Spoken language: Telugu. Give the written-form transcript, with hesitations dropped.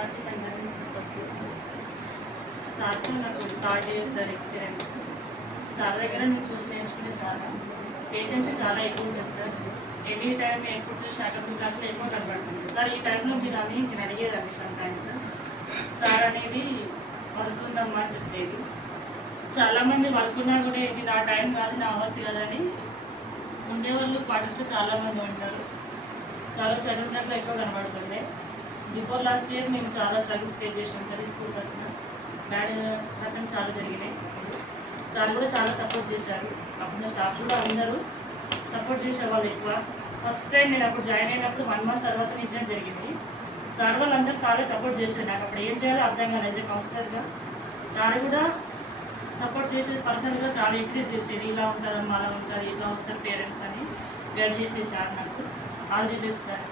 సార్కి ధన్యవాదాలు ఫస్ట్. సార్కి నాకు 3rd year sir experience. Sir దగ్గర నేను చూసి నేర్చుకునే చాలా పేషెన్స్ చాలా ఎక్కువ ఉంటుంది సార్. ఎనీ టైం ఎప్పుడు చూసినా అక్కడ క్లాస్లో ఎక్కువ కనబడుతుంది సార్. ఈ టైంలో మీరు అని నేను అడిగేదాన్ని సమ్టైమ్స్. సార్ అనేది వర్క్ ఉందమ్మా అని చెప్పేది. చాలామంది వర్క్ ఉన్నా కూడా ఇది నా టైం కాదు, నా అవర్స్ కదని ఉండేవాళ్ళు పాటిస్తూ చాలామంది ఉంటారు. సార్ చదువుకున్నప్పుడు ఎక్కువ కనబడుతుంది. బిఫోర్ లాస్ట్ ఇయర్ మేము చాలా స్ట్రగుల్స్ ఫేస్ చేసాం సార్. స్కూల్ తరఫున బ్యాడ్ హ్యాపెన్ చాలా జరిగినాయి. సార్ కూడా చాలా సపోర్ట్ చేశారు. అప్పుడు స్టాఫ్ కూడా అందరూ సపోర్ట్ చేసేవాళ్ళు ఎక్కువ. ఫస్ట్ టైం నేను అప్పుడు జాయిన్ అయినప్పుడు 1 month తర్వాత ఇన్సిడెంట్ జరిగింది. సార్ వాళ్ళందరూ సారే సపోర్ట్ చేశారు. నాకు అప్పుడు ఏం చేయాలో అర్థం కాలేదు కౌన్సిలర్గా. సార్ కూడా సపోర్ట్ చేసేది పర్సనల్గా చాలా ఎంకరేజ్ చేసేది. ఇలా ఉంటుందమ్మా, అలా ఉంటుంది, ఇట్లా వస్తారు పేరెంట్స్ అని గైడ్ చేసేది సార్. నాకు ఆల్ ది బెస్ట్ సార్.